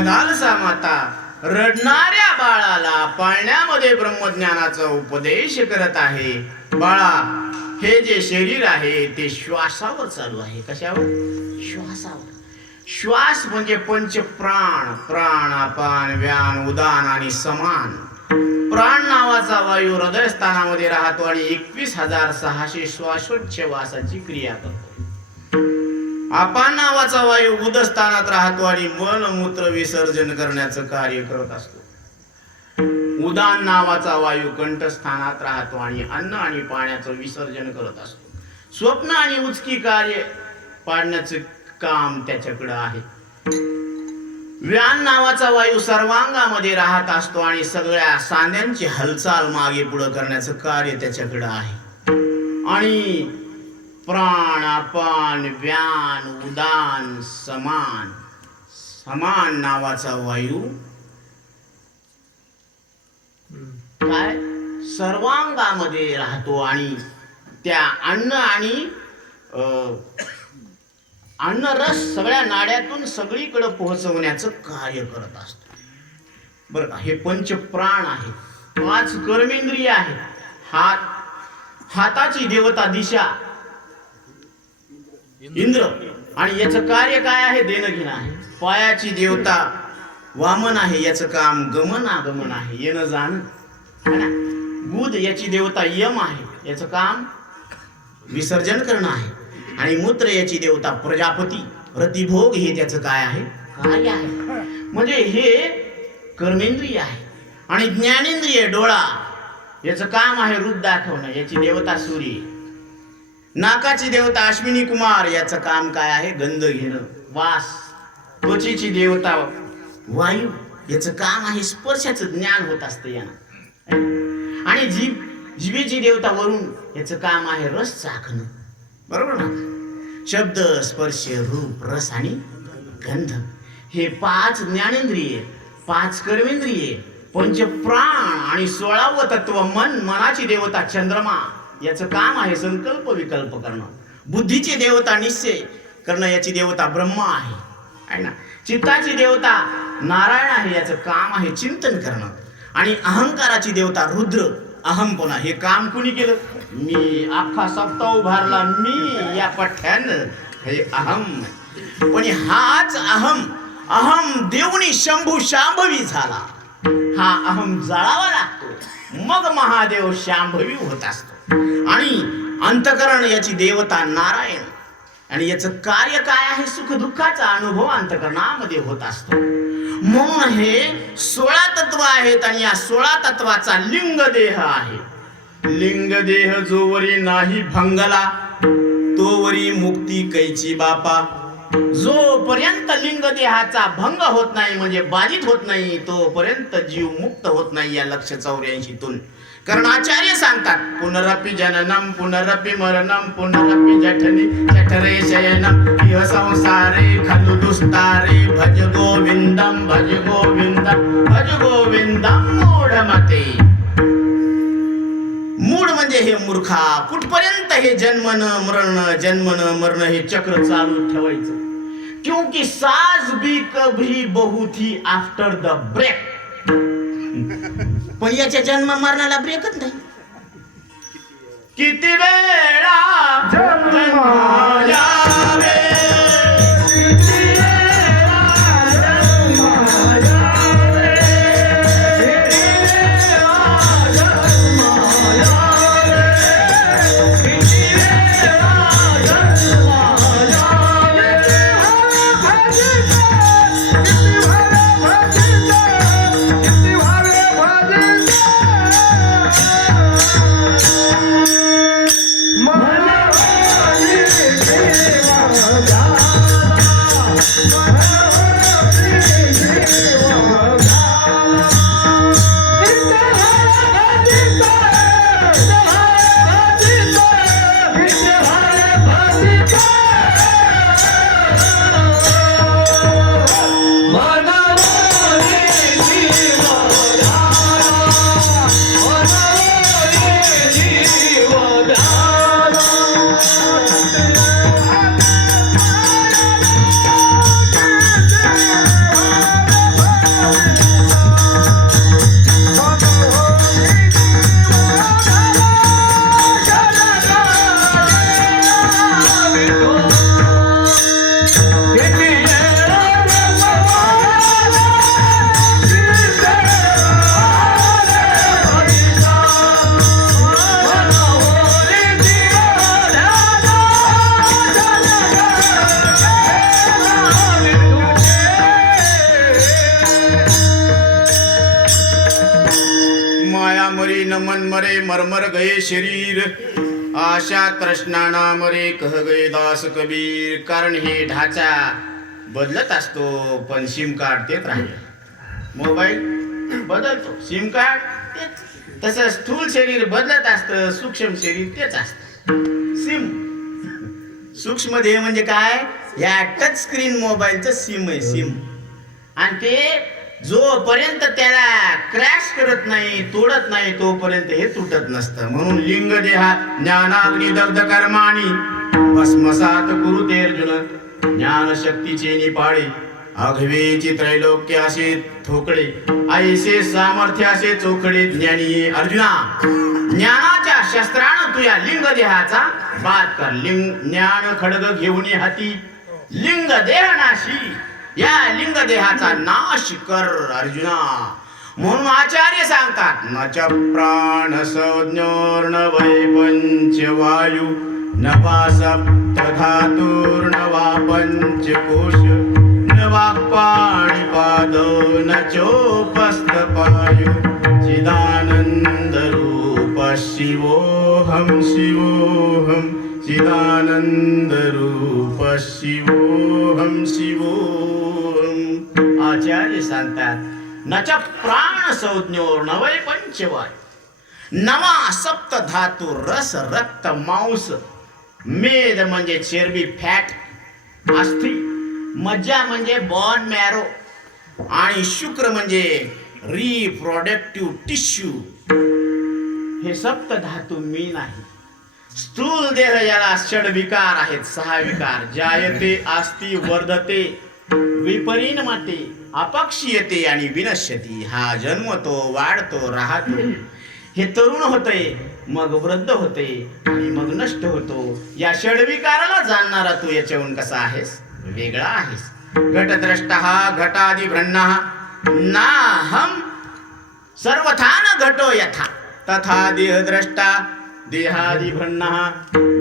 यमदालसा माता रडणाऱ्या बाळाला पाळण्यामध्ये ब्रह्मज्ञानाचा उपदेश करत आहे. बाळा हे जे शरीर आहे ते श्वासावर चालू आहे. कशावर? श्वासावर. श्वास म्हणजे पंच प्राण प्राण अपान व्यान उदान आणि समान. प्राण नावाचा वायू हृदयस्थानामध्ये राहतो आणि एकवीस हजार सहाशे श्वासोच्छवासाची क्रिया करतो. अपान नावाचा वायू उदस्थानात राहतो आणि मल मूत्र विसर्जन करण्याचं कार्य करत असतो. उदान नावाचा वायू कंठस्थानात राहतो आणि अन्न आणि पाण्याचं विसर्जन करत असतो. स्वप्न आणि उचकी कार्य पाडण्याचं काम त्याच्याकडे आहे. व्यान नावाचा वायू सर्वांगामध्ये राहत असतो आणि सगळ्या सांध्यांची हालचाल मागे पुढे करण्याचं कार्य त्याच्याकडे आहे. आणि प्राण अपान व्यान उदान समान. समान नावाचा वायू. काय? सर्वांगामध्ये राहतो आणि त्या अन्न आणि अं, अन्न रस सगळ्या नाड्यातून सगळीकडे पोहोचवण्याचं कार्य करत असतो. बरं का? हे पंच प्राण आहे पाच कर्मेंद्रिय आहे हात हाताची देवता दिशा इंद्र. आणि याचं कार्य काय आहे? देणं घेणं आहे. पायाची देवता वामन आहे याचं काम गमन आगमन आहे येणं जाणं. बुध याची देवता यम आहे याचं काम विसर्जन करणं आहे. आणि मूत्र याची देवता प्रजापती. प्रतिभोग हे त्याचं काय आहे? कार्य आहे. म्हणजे हे कर्मेंद्रिय आहे. आणि ज्ञानेंद्रिय डोळा याचं काम आहे रूप दाखवणं. याची देवता सूर्य. नाकाची देवता अश्विनी कुमार याचं काम काय आहे? गंध घेणं वास त्वचेची देवता वायू याचं काम आहे स्पर्शाचं ज्ञान होत असतं यानं. आणि जीव जीवेची देवता वरुण याचं काम आहे रस चाखणं. बरोबर ना? शब्द स्पर्श रूप रस आणि गंध. हे पाच ज्ञानेंद्रिये पाच कर्मेंद्रिये पंच प्राण आणि सोळावं तत्व मन मनाची देवता चंद्रमा याचं काम आहे संकल्प विकल्प करणं. बुद्धीची देवता निश्चय करणं याची देवता ब्रह्मा आहे. आहे ना? चित्ताची देवता नारायण आहे याचं काम आहे चिंतन करणं. आणि अहंकाराची देवता रुद्र अहमपणा हे काम कुणी केलं? मी. अख्खा सप्ताह उभारला मी या पठ्यानं हे अहम. पण हाच अहम अहम देवनी शंभू शांभवी झाला. हा अहम जळावा लागतो. मग महादेव शांभवी होत असतो. आणि अंतकरण याची देवता नारायण. आणि याचं कार्य काय आहे? सुख दुःखाचा अनुभव अंतकरणामध्ये होत असतो. म्हणून हे सोळा तत्व आहेत आणि या सोळा तत्वाचा लिंग देह आहे. लिंग देह जोवरी नाही भंगला तोवरी मुक्ती कैची बापा. जोपर्यंत लिंग देहाचा भंग होत नाही म्हणजे बाधित होत नाही तोपर्यंत जीव मुक्त होत नाही या लक्ष चौऱ्याऐंशीतून. कारण आचार्य सांगतात पुनरपि जननम पुनरपि मरणम पुनरपि जठनी जठरे शयनम इह संसारे खलु दुस्तारे भज गोविंदम भज गोविंदम भज गोविंदम मूढमते. मूळ म्हणजे हे मूर्खा कुठपर्यंत हे जन्मन मरण जन्मन मरण हे चक्र चालू ठेवायचं? क्योंकि साज भी कभी बहुत ही आफ्टर द ब्रेक पण याच्या जन्म मरणाला ब्रेकच नाही. किती वेळा शरीर. आशा तृष्णाना मरे कह गये दास कबीर. कारण हे ढाचा बदलत असतो पण सिम कार्ड तेच राहिलं. मोबाईल बदलतो सिम कार्ड तेच तसं स्थूल शरीर बदलत असतं सूक्ष्म शरीर तेच असतं. सिम सूक्ष्म देह म्हणजे काय? या टच स्क्रीन मोबाईलचं सिम आहे सिम आणि ते जोपर्यंत त्याला क्रॅश करत नाही तोडत नाही तोपर्यंत हे तुटत नसतं. म्हणून लिंग देहा ज्ञानाग्नी दग्ध कर्माणी भस्मसात गुरु ते अर्जुन ज्ञान शक्तीचे निपाळे अघवेची त्रैलोक्य असे ठोकळे ऐसे सामर्थ्य असे चोखडे ज्ञानी अर्जुना. ज्ञानाच्या शस्त्रानं तुया लिंग देहाचा बात कर. लिंग ज्ञान खडग घेऊन ये हाती. लिंग देह नाशी या लिंग देहाचा नाश कर अर्जुना. म्हणून आचार्य सांगतात न च प्राण संज्ञोर्न वै पंचवायू न वा सप्त धातुर्न वा पंचकोश न वाक्पाणि पाद न चोपस्त पायु चिदानंद रूप शिवोऽहं शिवोऽहं चिदानंद रूप शिवोऽहं। आचार्य सांगतात न च प्राण संज्ञोर नवय पंचवाय। नवा सप्त धातू रस रक्त मांस। मेद म्हणजे चेरबी फॅट अस्थि। मज्जा म्हणजे बॉन मॅरो आणि शुक्र म्हणजे रिप्रोडक्टिव्ह टिश्यू हे सप्त धातू मी नाही। स्थूल देह याला षड विकार आहेत सहा विकार. जायते आस्ती वर्धते विपरिणमते अपक्षीयते आणि विनश्यती. हा जन्मतो वाढतो राहतो. हे तरुण होते मग वृद्ध होते आणि मग नष्ट होतो. या षडविकाराला जाणणारा तू याच्याहून कसा आहेस? वेगळा आहेस. घटद्रष्ट हा घटादि ब्रह्म नाहम सर्वथा न घटो यथा. तथा देहद्रष्टा देहादी भ्रन्न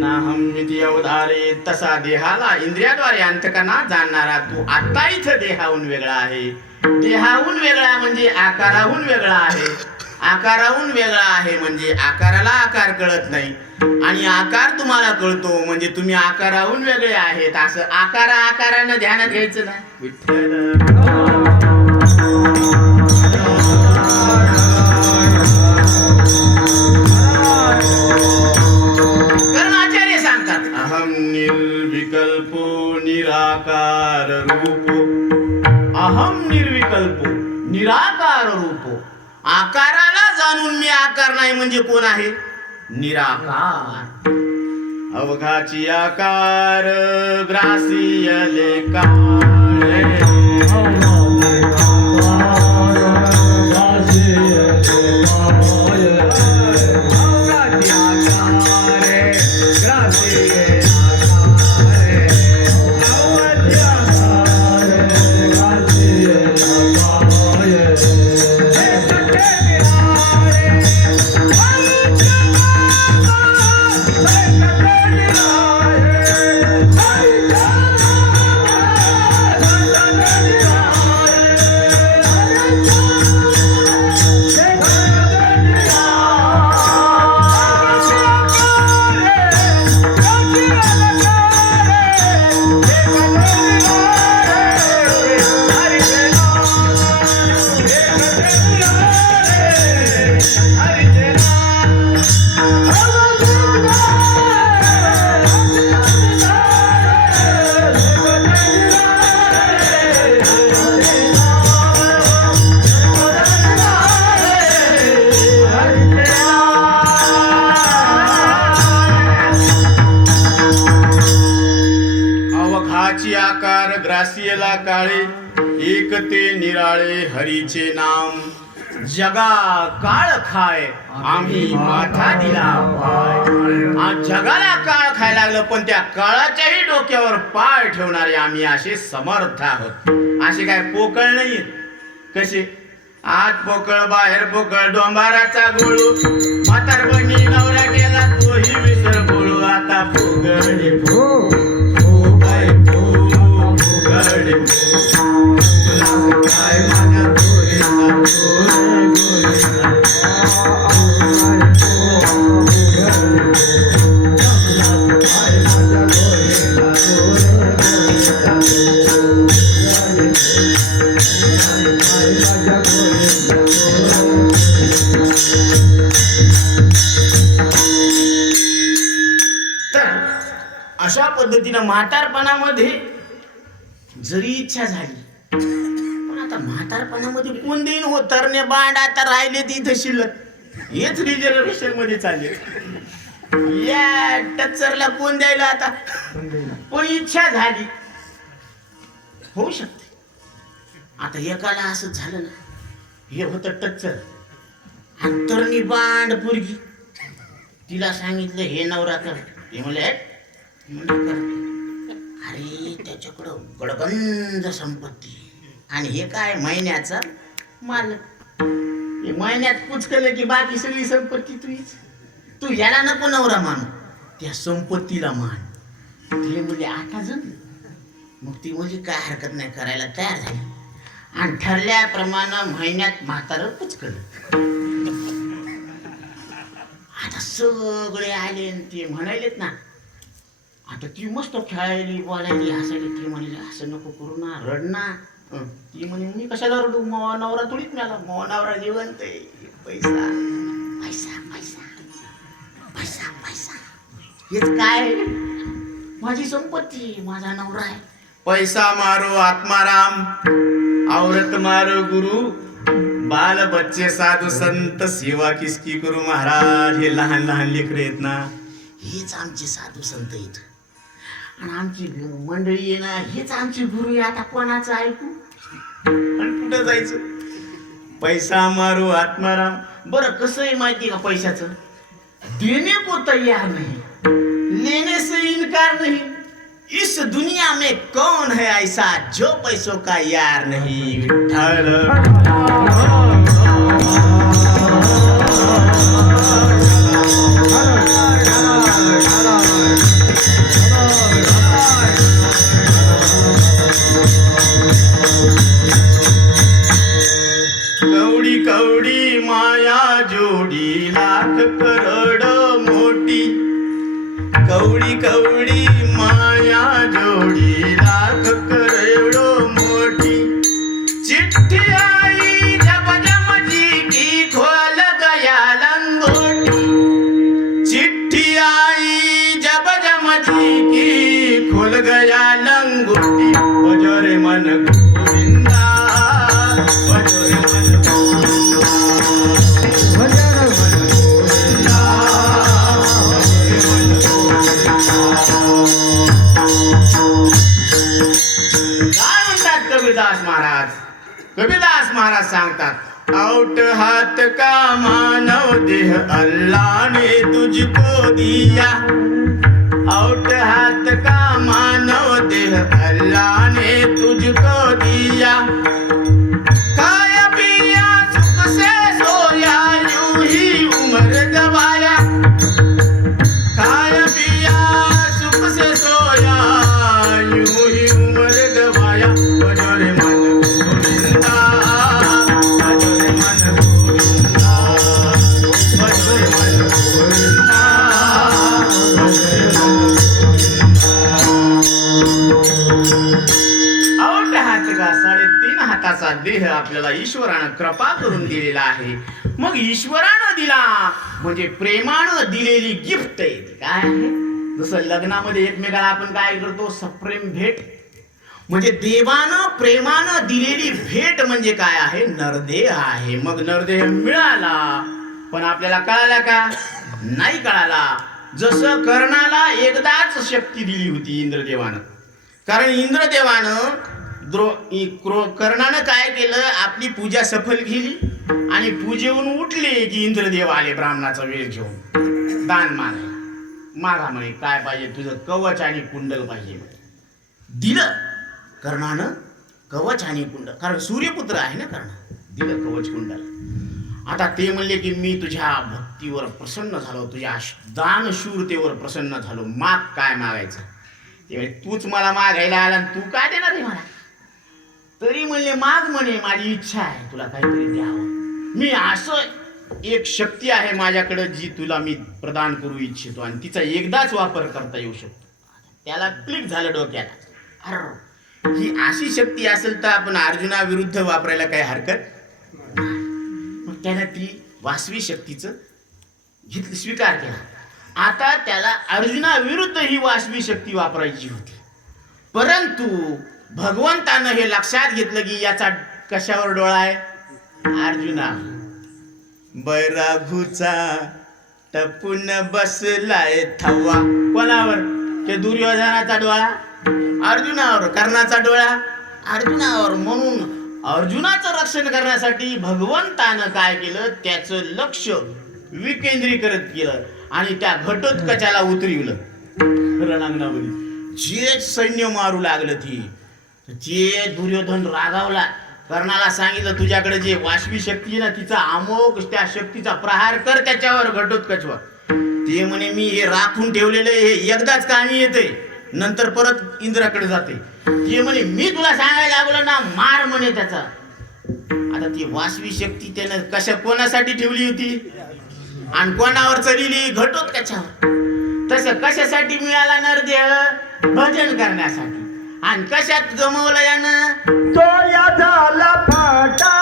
नाहम इति अवधारे तसा देहाला इंद्रियाद्वारे अंतकना जाणणारा तू आता इथं देहाहून वेगळा आहे. देहाहून वेगळा म्हणजे आकाराहून वेगळा आहे. आकाराहून वेगळा आहे म्हणजे आकाराला आकार कळत नाही. आणि आकार तुम्हाला कळतो म्हणजे तुम्ही आकाराहून वेगळे आहेत. असं आकारा आकारानं ध्यानात घ्यायचं ना विठ्ठल. आकार रूप. आकाराला जाणून मी आकार नाही म्हणजे कोण आहे? निराकार. अवघाची आकार ग्रासियले अवघाची हो, हो. ते निराळे हरीचे नाम. जगा काळ खाय आम्ही माथा दिला पाय. जगाला काळ खायला लागलं पण त्या काळाच्याही डोक्यावर पाय ठेवणारे आम्ही असे समर्थ आहोत. असे काय पोकळ नाही कसे? आत पोकळ बाहेर पोकळ डोंबाराचा गोळू. म्हातारपणी नवरा गेला तोही विसर बोलू. आता पोगडे अशा पद्धतीनं म्हातारपणामध्ये जरी इच्छा झाली पण आता म्हातारपणामध्ये कोण देईन? हो तरणे बांड आता राहिले तिथं शिल्लक. हेच रिझर्वेशनमध्ये चालले. या टचरला कोण द्यायला आता? पण इच्छा झाली? होऊ शकते. आता एकाला असं झालं ना हे होतं टच्चर आणि तरणी बांड पोरगी तिला सांगितलं हे नवरा कर. ते म्हणले म्हणून "करते." अरे त्याच्याकडं गडबंद संपत्ती. आणि हे काय महिन्याचा मालक? हे महिन्यात पुचकलं की बाकी सगळी संपत्ती तुझीच? तू याला नको नवरा मान. त्या संपत्तीला मान. ते म्हणजे आठ जण मग ती म्हणजे काय हरकत नाही करायला तयार झाली. आणि ठरल्याप्रमाणे महिन्यात म्हातारं पुचकलं. आता सगळे आले आणि ते म्हणायलेत ना आता ती मस्त खेळायली बोलायली हसायली. ती म्हणले असं नको करू ना रड ना. हं. ती म्हणे मी कशाला रडू? मो नवरा थोडीच मिळाला मो नवरा जिवंत आहे. पैसा पैसा पैसा पैसा पैसा. हेच काय? माझी संपत्ती माझा नवरा आहे. पैसा मारो आत्माराम औरत मारो गुरु. बाल बच्चे साधू संत सेवा किसकी करू महाराज? हे लहान लहान लेकरं आहेत ना. हेच आमचे साधू संत आहेत. आणि आमची मंडळी आहे ना हेच आमची गुरु आहे आता कोणाचं ऐकू? आणि कुठं जायचं? पैसा मारू आत्माराम बरं कसं आहे माहिती का पैशाचं? देने को तयार नाही. लेने से इनकार नाही. इस दुनिया में कौन है ऐसा जो पैसों का यार नहीं? विठ्ठल। कवडी माया जोडीला. कबीरदास महाराज सांगतात आउट हात का मानव देह अल्लाने तुझको दिया. आउट हात का मानव देह अल्लाने तुझको दिया. देहाचा देह आपल्याला ईश्वरानं कृपा करून दिलेला आहे. मग ईश्वरानं दिला म्हणजे प्रेमानं दिलेली गिफ्ट आहे. काय जसं लग्नामध्ये एकमेकाला आपण काय करतो? सप्रेम भेट. म्हणजे देवानं प्रेमानं दिलेली भेट म्हणजे काय आहे? नरदेह आहे. मग नरदेह मिळाला पण आपल्याला कळाला का? नाही कळाला. जसं कर्णाला एकदाच शक्ती दिली होती इंद्रदेवानं. कारण इंद्रदेवानं द्रो इ- क्रो- कर्णानं काय केलं? आपली पूजा सफल केली आणि पूजेहून उठले की इंद्रदेव आले ब्राह्मणाचा वेळ घेऊन. दान मागायला. मागा म्हणे काय पाहिजे तुझं? कवच आणि कुंडल पाहिजे म्हणे. दिलं कर्णानं कवच आणि कुंडल. कारण सूर्यपुत्र आहे ना कर्ण? दिलं कवच कुंडल. आता ते म्हणले की मी तुझ्या भक्तीवर प्रसन्न झालो. तुझ्या दानशूरतेवर प्रसन्न झालो. माग काय मागायचं? ते म्हणजे तूच मला मागायला आला आणि तू काय देणार आहे मला? तरी म्हणले माग म्हणे माझी इच्छा आहे तुला काहीतरी द्यावं. मी असं एक शक्ती आहे माझ्याकडं जी तुला मी प्रदान करू इच्छितो आणि तिचा एकदाच वापर करता येऊ शकतो. त्याला क्लिक झालं डोक्याला. अर ही अशी शक्ती असेल तर आपण अर्जुनाविरुद्ध वापरायला काही हरकत मग त्यानं ती वासवी शक्तीचं घेतलं स्वीकार केला. आता त्याला अर्जुनाविरुद्ध ही वासवी शक्ती वापरायची होती. परंतु भगवंतानं हे लक्षात घेतलं की याचा कशावर डोळा आहे? अर्जुना. बैराघूचा टपून बसलाय थवा. कोणावर? ते दुर्योधनाचा डोळा? अर्जुनावर. कर्णाचा डोळा? अर्जुनावर. म्हणून अर्जुनाचं रक्षण करण्यासाठी भगवंतानं काय केलं? त्याचं लक्ष विकेंद्रीकृत केलं आणि त्या घटोत्कचाला उतरविलं. रणांगणामध्ये जे सैन्य मारू लागलं ती जे दुर्योधन रागावला कर्णाला सांगितलं तुझ्याकडे जे वाशवी शक्ती आहे ना तिचा अमोघ त्या शक्तीचा प्रहार कर त्याच्यावर घटोत्कचवर ते म्हणे मी हे राखून ठेवलेले हे एकदाच कामी येते नंतर परत इंद्राकडे जाते. ते म्हणे मी तुला सांगायला लागलो ना मार म्हणे त्याचा. आता ती वासवी शक्ती त्यानं कशा कोणासाठी ठेवली होती? आणि कोणावर चढली? घटोत्कचावर. तसं कशासाठी मिळाला नरदेह? भजन करण्यासाठी. आणि कशात गमवलं यानं? तो या झाला फाटा